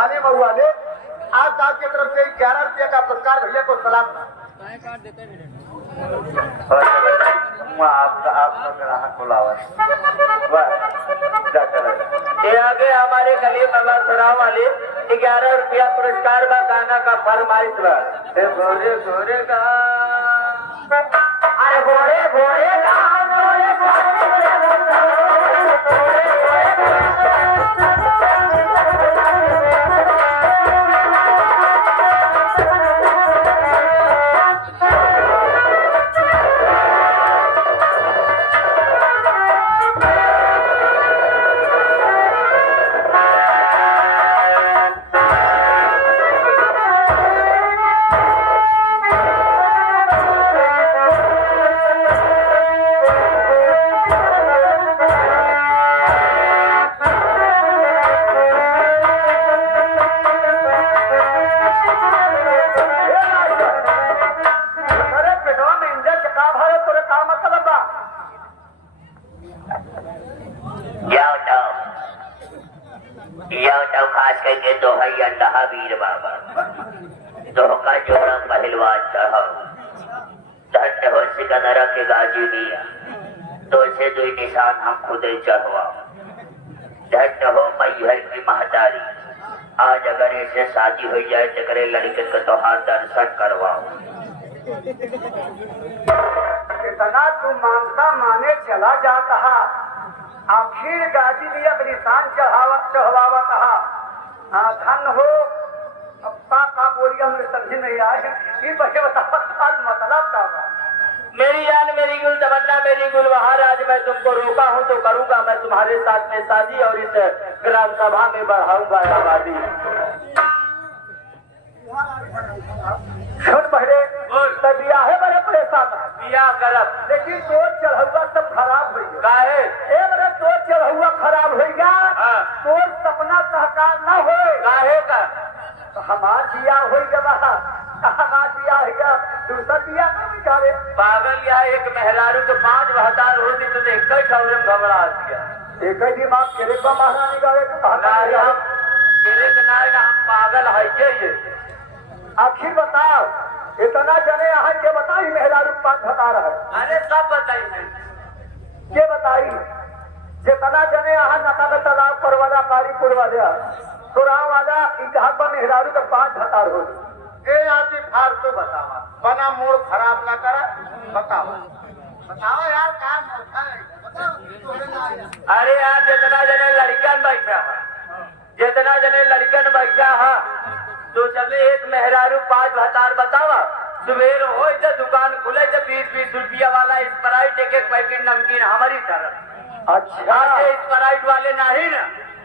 बहाने में हुआ ले आज आपकी तरफ से 11 रुपये का पुरस्कार भैया को सलाम। आपका ग्राहक बुलावा ये आगे हमारे गली बाबा सराव वाले 11 रुपया पुरस्कार बा गाना का फरमाइश बा। भोरे भोरे गा अरे भोरे भोरे गा वीर बाबा दोका जोड़ा पहलवान चढ़ाओ धन्य हो सिकंदरा के गाजी दिया तो से दो निशान हम खुद चढ़वाओ। धन्य हो मैहर की महतारी आज अगर ऐसे शादी हो जाए तो करे लड़के को तोहार दर्शन करवाओ। इतना तू मानता माने चला जाता आखिर गाजी दिया निशान चढ़ावा कहा धन हो अपा का बोलिया हमें समझ नहीं आए कि बच्चे मतलब क्या होगा। मेरी जान मेरी गुल तमन्ना मेरी गुल बहार आज मैं तुमको रोका हूँ तो करूंगा मैं तुम्हारे साथ में शादी और इस ग्राम सभा में बढ़ाऊंगा आबादी। सुन पहले बिया है बड़े परेशान बिया करब लेकिन सोच चढ़ुआ सब खराब हो गया बड़े सोच चढ़ुआ खराब हो गया सोच सपना सहकार न हो का तो हमार बिया हो गया हमार बिया हो गया दूसरा बिया न बिचारे पागल या एक मेहरारू के 5 बहतार होती तो एक ही ठौरे में घबरा दिया एक ही दिमाग केरे का महारानी गावे तो केरे के नारे हम पागल है ये आखिर बताओ इतना जने यहाँ के बताई मेहरारू 5 बता रहा है। अरे सब बताई है के बताई जितना जने यहाँ नका का तालाब परवादा कारी पुरवादा सुराव वाला इजहार पर मेहरारू का 5 भतार हो आदमी फालतू बतावा बना मूड खराब ना करा बताओ बताओ यार क्या अरे यार जितना जने लड़कन बैठा है जितना जने लड़कन बैठा है तो चले एक मेहरारू 5 भतार बतावा सुबेर हो तो दुकान खुले तो 20-20 रुपया वाला स्प्राइट एक पैकेट नमकीन हमारी तरफ। अच्छा स्प्राइट वाले नहीं ना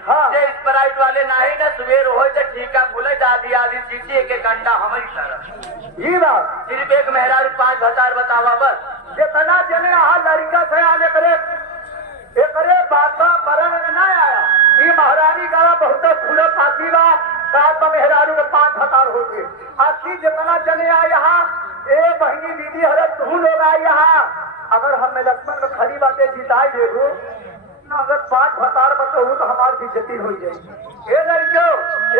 हाँ स्प्राइट वाले नहीं ना सुबेर हो तो ठीका खुले तो आधी शीशी एक अंडा हमारी तरफ। ये बात सिर्फ एक मेहरारू 5 भतार बतावा बस जितना जने यहाँ लड़का से आने करे बात मरण में ना आया ये महारानी का बहुत फूलो फांसी बा साथ में मेहरारू में 5 भतार हो गए आखिर जितना जने आ यहाँ ए बहनी दीदी हरे तू लोग आए यहाँ अगर हम लक्ष्मण में खड़ी बातें जिताई देगो ना अगर 5 भतार बताऊ तो हमारी बेइज्जती हो जाएगी। ए लड़कियों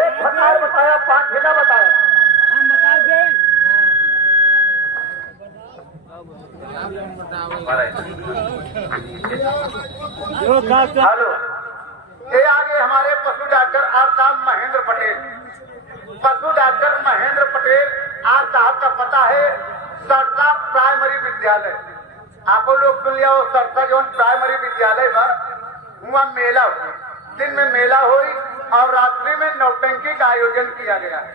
1 भतार बताया 5 बिना बताया हम बता दे हेलो ये आगे हमारे पशु डॉक्टर आर साहब महेंद्र पटेल पशु डॉक्टर महेंद्र पटेल आर साहब का पता है सरसा प्राइमरी विद्यालय आप लोग सुन लिया सरसा जो प्राइमरी विद्यालय पर हुआ मेला हुई दिन में मेला हुई और रात्रि में नौटंकी का आयोजन किया गया है।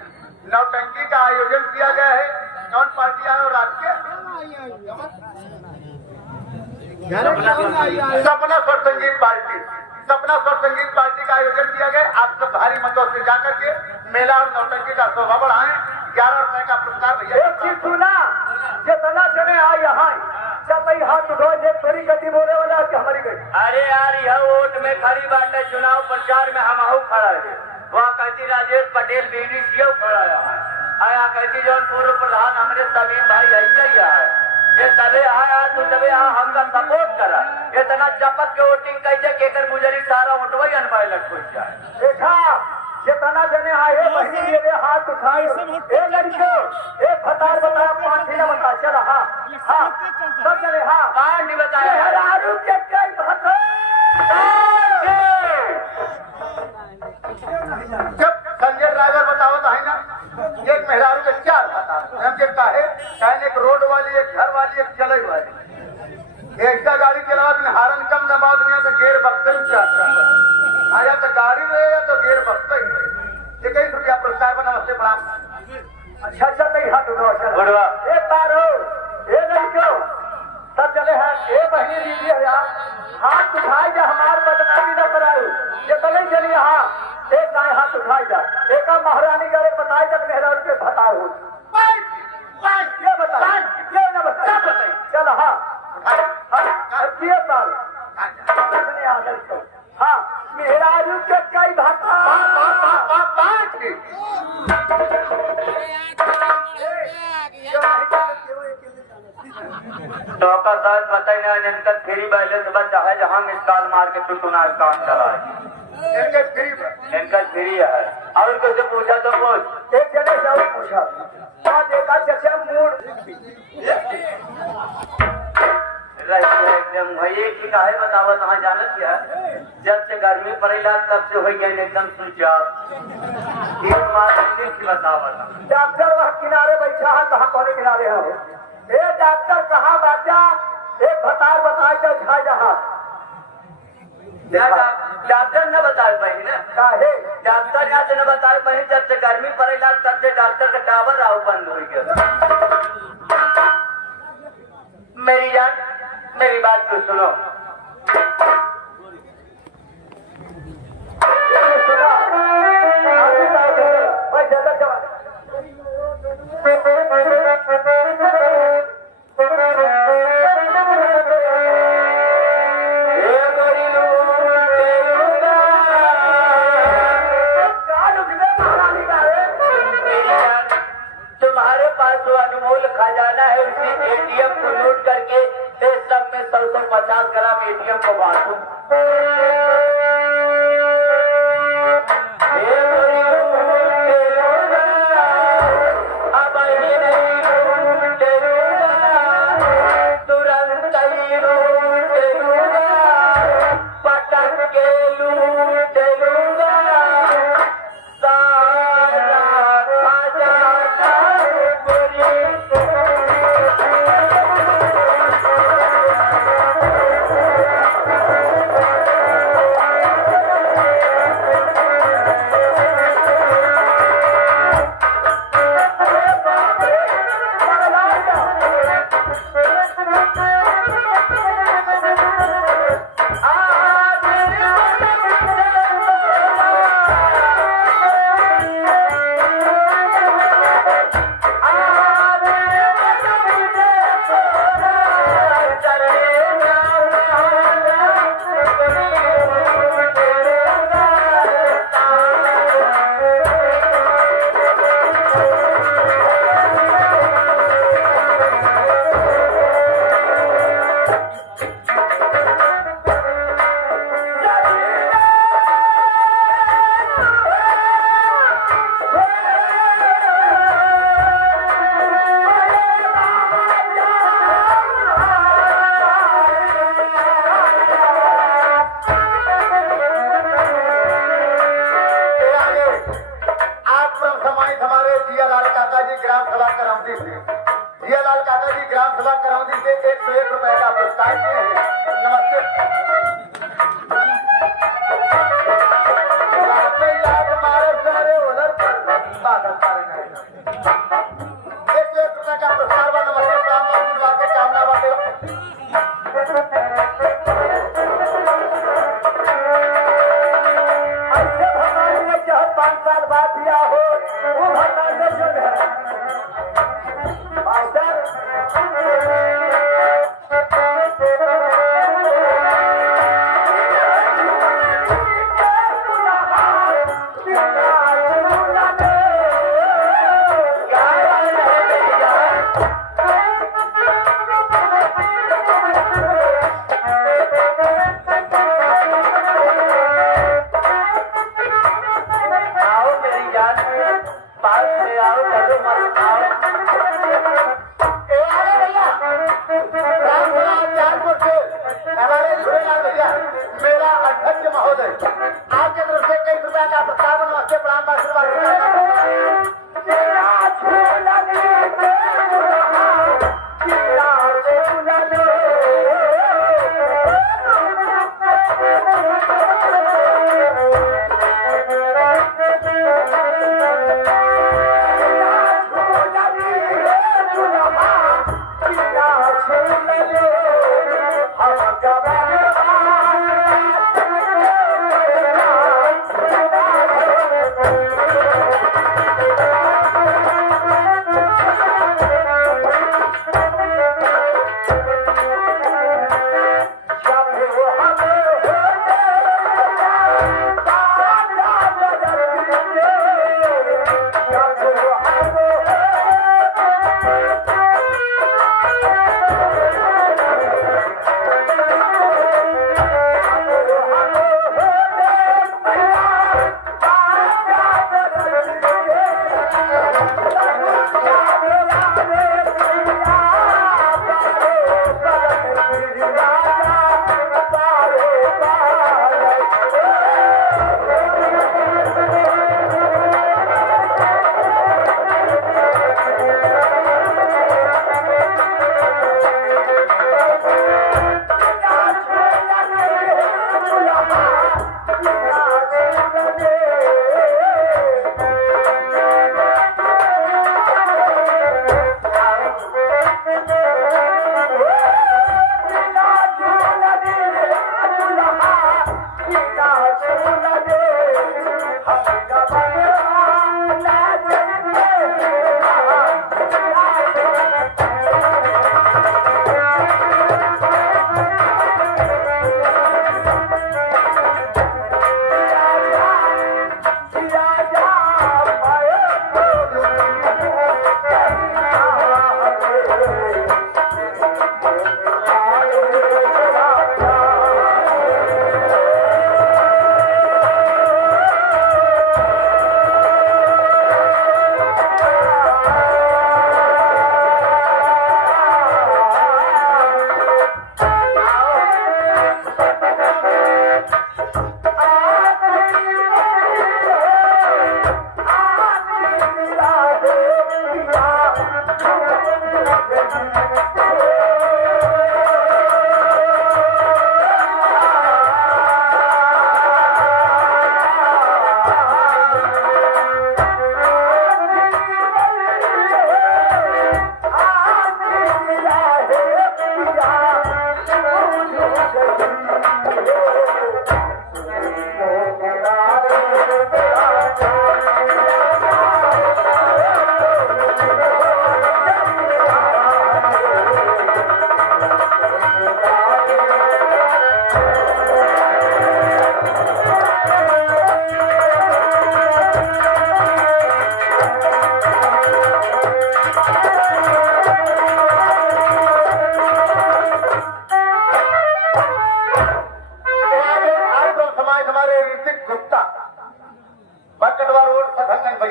नौटंकी का आयोजन किया गया है कौन पार्टी आए और रात के सपना स्वर संगीत पार्टी सपना स्वर संगीत पार्टी का आयोजन किया गया। आप सब भारी मतों से जाकर के मेला और नौटंकी का शोभा बढ़ाएं। 11 रुपए का पुरस्कार भैया। एक चीज सुना जितना जने आ यहाँ हाथ उठो थोड़ी गति बोले वाला हमारी गई। अरे यार यह वोट में खड़ी बात है चुनाव प्रचार में हम खड़ा है वहाँ कहती राजेश पटेल बीडीसी खड़ा है आया कहती जो पूर्व प्रधान हमारे समीम भाई है ये तबे आया तू तबे हमका सपोर्ट करा इतना चपत के वोटिंग कैसे केकर गुजरी सारा वोटवा अनपायलट हो जाए। देखा जितना जने आए बहनी मेरे हाथ उठाए ए लड़के ए फतार बता पांच ना बता चल हाँ हाँ सब जने हाँ पांच नहीं बताया मेहरारू के कई भाषा संजय ड्राइवर बताओ तो है ना एक मेहरारू के चार बता हम काहे काहे एक रोड वाली एक घर वाली एक चले वाली एक गाड़ी चलावा कि हारन कम दबाव दुनिया से गेर बक्ते आया तो गाड़ी रहे या तो गेर बक्ते ये कई रुपया पुरस्कार पर नमस्ते प्रणाम अच्छा अच्छा नहीं हाथ उठाओ बड़वा ए तारो ए लड़को सब चले हैं ए बहनी दीदी है यार हाथ उठाई जा हमार बदनामी न कराओ ये चले चलिए हाँ एक दाएं हाथ उठाई जा एक महारानी करे बताए जब मेहरारू के भतार हो ये बता ये न बता चल हाँ हाँ मेहरारू के कई भाषा चौका साथ पता ही नहीं इनका फ्री बैलेंस बचा है जहाँ मिसकाल मार के टुटुना काम चलाए इनका फ्री है और कैसे पूछा तो पूछ एक जगह जाओ पूछा वहाँ देखा जैसे मूड एकदम भैया की काहे बतावा वहाँ जानत क्या जब से गर्मी पड़ेला तब से हो गए एकदम सूचा एक बात की बतावा डॉक्टर वहाँ किनारे बैठा है कहाँ कौन किनारे है ए डॉक्टर कहाँ बाजा एक भतार बताए जा झाई जहाँ डॉक्टर न बता पाई ना काहे डॉक्टर यहाँ से न बता पाई जब से गर्मी पड़ेला तब से डॉक्टर का टावर आओ बंद हो गया मेरी जान मेरी बात को सुनो तुम्हारे पास जो अनमोल खजाना है उसी एटीएम को लूट करके इस सब में 150 ग्राम एटीएम को बांटू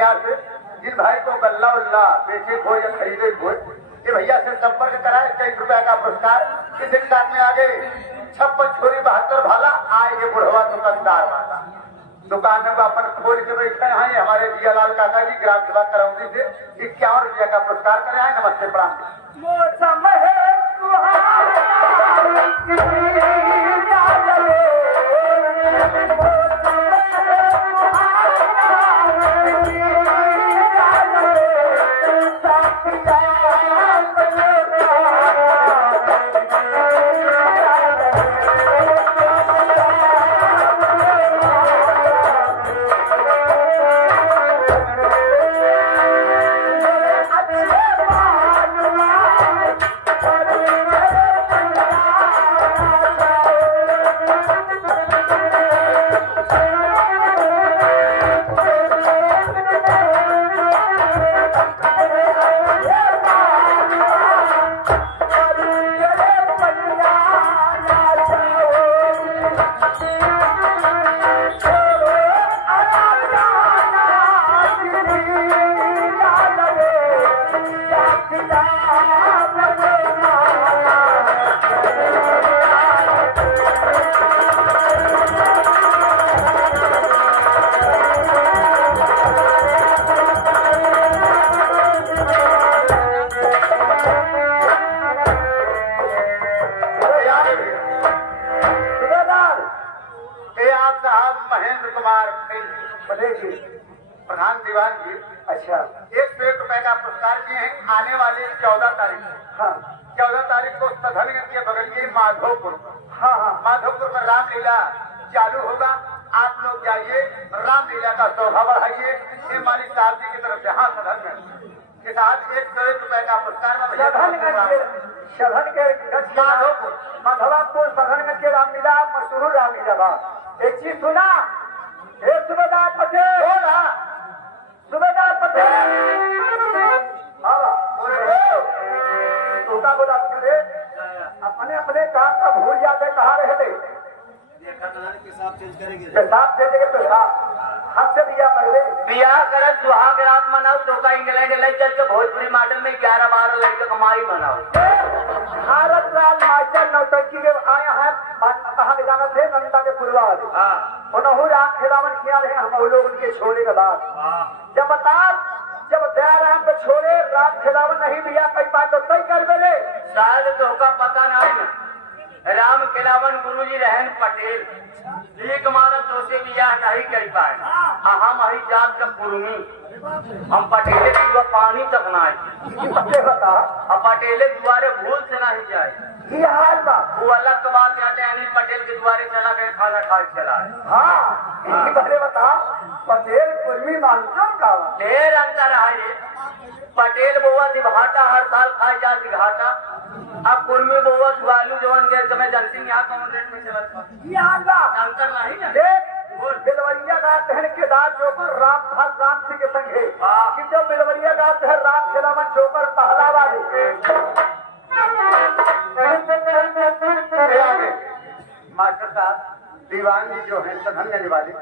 बिहार से जिन भाई को गल्ला उल्ला बेचे खो या खरीदे खो ये भैया से संपर्क कराए 23 रुपया का पुरस्कार किस हिसाब में आगे 56 छोरी 72 भाला आएंगे बुढ़वा दुकानदार वाला दुकान में अपन खोल के बैठे हैं हमारे जियालाल काका जी ग्राम सभा करौंदी से 51 रुपया का पुरस्कार करे आए नमस्ते प्रणाम मौसम है प्रधान दीवान जी अच्छा 101 रुपए का पुरस्कार किए हैं आने वाले 14 तारीख हाँ 14 तारीख को सधनगंज के बगल के माधोपुर हाँ हाँ माधोपुर में रामलीला चालू होगा आप लोग जाइए रामलीला का शोभा बढ़ाइए ये मालिक साहब जी की तरफ से हाँ सधनगंज के साथ 101 रुपए का पुरस्कार माधोपुर माधवापुर सधनगंज के रामलीला मशहूर रामलीला एक चीज सुना एक सूबेदार पटेल सूबेदार पटेल बोला अपने अपने काम का भूल जाते कहा रहे थे पेशाब चेंज पेशाब हमसे दिया पहले बियाह कर सुहाग रात मनाओ चौका इंग्लैंड ले चल के भोजपुरी मॉडल में 11-12 लड़के कमाई बनाओ भारत लाल मास्टर नौटंकी के आया है कहा गाना थे नंदा के पूर्वाज उन्होंने राम खिलावन किया रहे हम लोग उनके छोड़े के बाद जब बता जब दयाराम को छोड़े राम खिलावन नहीं दिया कई बात तो तय कर बेले शायद तो का पता नहीं राम खिलावन गुरुजी रहन पटेल एक मानव दोषे बियाह नहीं कर पाए हम हरी जात का पुरमी हम पटेले की पानी तक ना आए बता अब पटेले द्वारे भूल से नहीं जाए ये हाल बा वो अलग के बात जाते हैं अनिल पटेल के द्वारे चला गए खाना खा के चला है हाँ पहले बता पटेल कुर्मी मानता का ढेर अंतर है ये पटेल बउआ दिघाटा हर साल खाए जा दिघाटा अब कुर्मी बउआ सुआलू जवन के समय जनसिंह यहाँ कौन रेट में चलता ये हाल बा अंतर नहीं ना देख बिलवरिया का तहन के दाद जोकर राम सिंह के संगे कि जब बिलवरिया का तहन राम खिलावन जोकर पहला वाले मास्टर साहब दीवान जी जो है सधनगंज वाले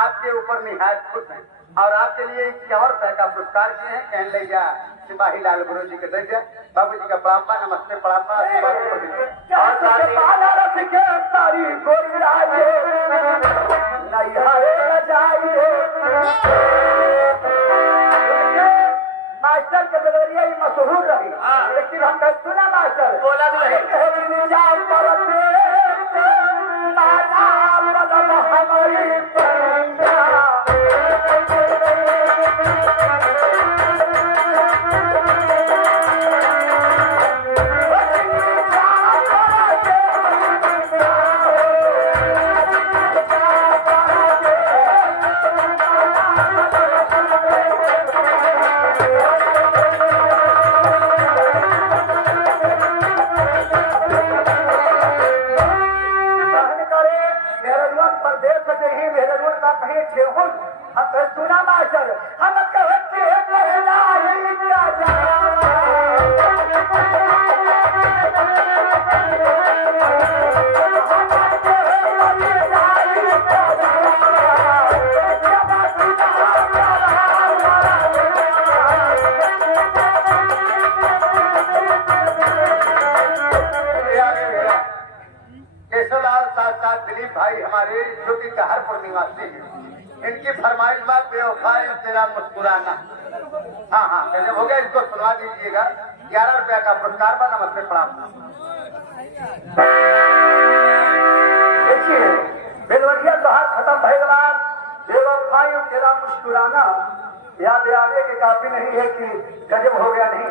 आपके ऊपर निहायत खुश हैं और आपके लिए 51 रुपए का पुरस्कार किए हैं कहने ले जा सिपाही लाल गुरु जी के दे दिया बाबू जी का प्रणाम नमस्ते प्रणाम मास्टर के बिलवरिया मशहूर रही लेकिन हम सुना मास्टर बोला तो है सुना मास्टर हम कहते केशवलाल साथ दिलीप भाई हमारे जो कि कहरपुर निवासी हैं, इनकी फरमाइश बात बेवफा तेरा मुस्कुराना। हाँ हाँ जब हो गया इसको सुनवा दीजिएगा। 11 रुपया का पुरस्कार बा। नमस्ते प्रणाम। देखिए बेलवरिया कहा खत्म भैया बेवफाई तेरा मुस्कुराना याद आने के काफी नहीं है कि गजब हो गया नहीं।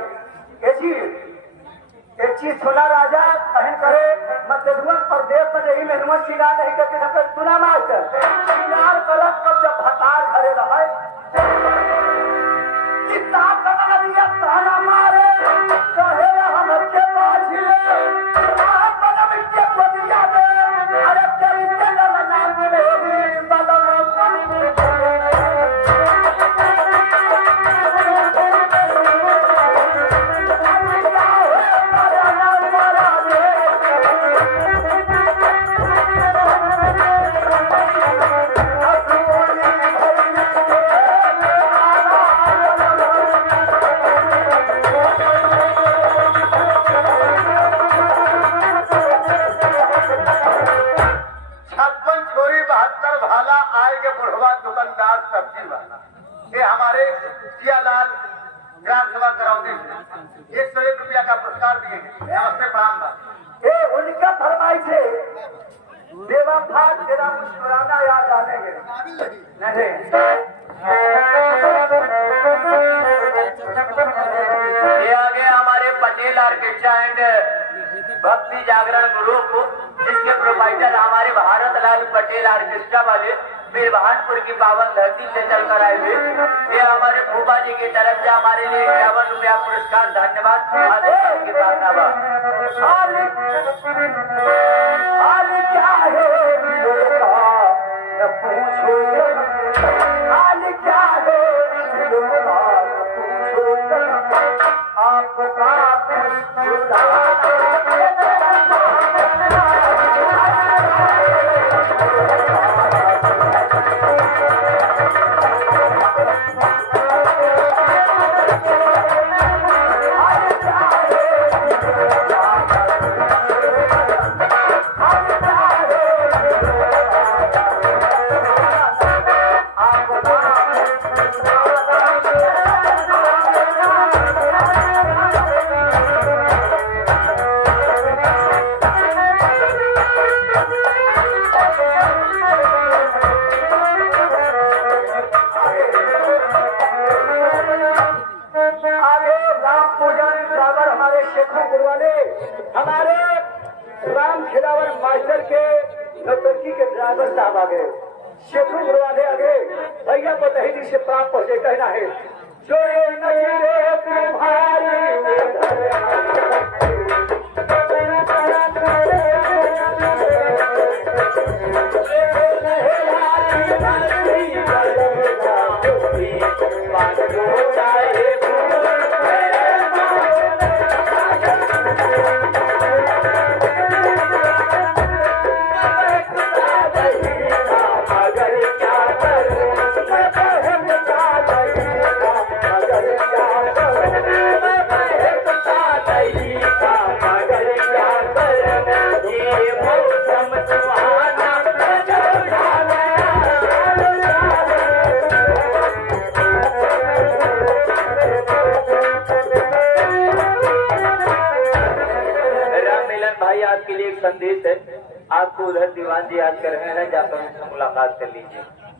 एक चीज सुना राजा कहन करे मध्यधुआ प्रदेश में यही मेहनत सिंगार नहीं करते न सुना मास्टर सिंगार कलक कब जब भतार घरे रहे कितना कमा दिया ताना मारे कहे हम के बाझिले आप बदम के बदिया दे अरे चल चल नाम में बदम दुकानदार सब्जी वाला ये हमारे जियालाल ग्राम सभा करौदी 101 रुपया का पुरस्कार दिए। नमस्ते प्रणाम। ये उनका फरमाइश है बेवफा तेरा मुस्कुराना याद आने के नहीं। ये आगे हमारे पटेल ऑर्केस्ट्रा एंड भक्ति जागरण ग्रुप जिसके प्रोवाइडर हमारे भारत लाल पटेल ऑर्केस्ट्रा वाले बीरबहानपुर की पावन धरती से चलकर आए हुए ये हमारे फूफा जी की तरफ से हमारे लिए 51 रुपया पुरस्कार। धन्यवाद। हमारे राम खिलावर मास्टर के नौटंकी के ड्राइवर साहब आ गए शेखू गुरुवाले आ गए भैया को दही से प्राप्त पहुंचे कहना है जो नजरे तुम्हारी संदेश है आपको उधर दीवान जी याद कर रहे हैं जाकर उनसे मुलाकात कर लीजिए।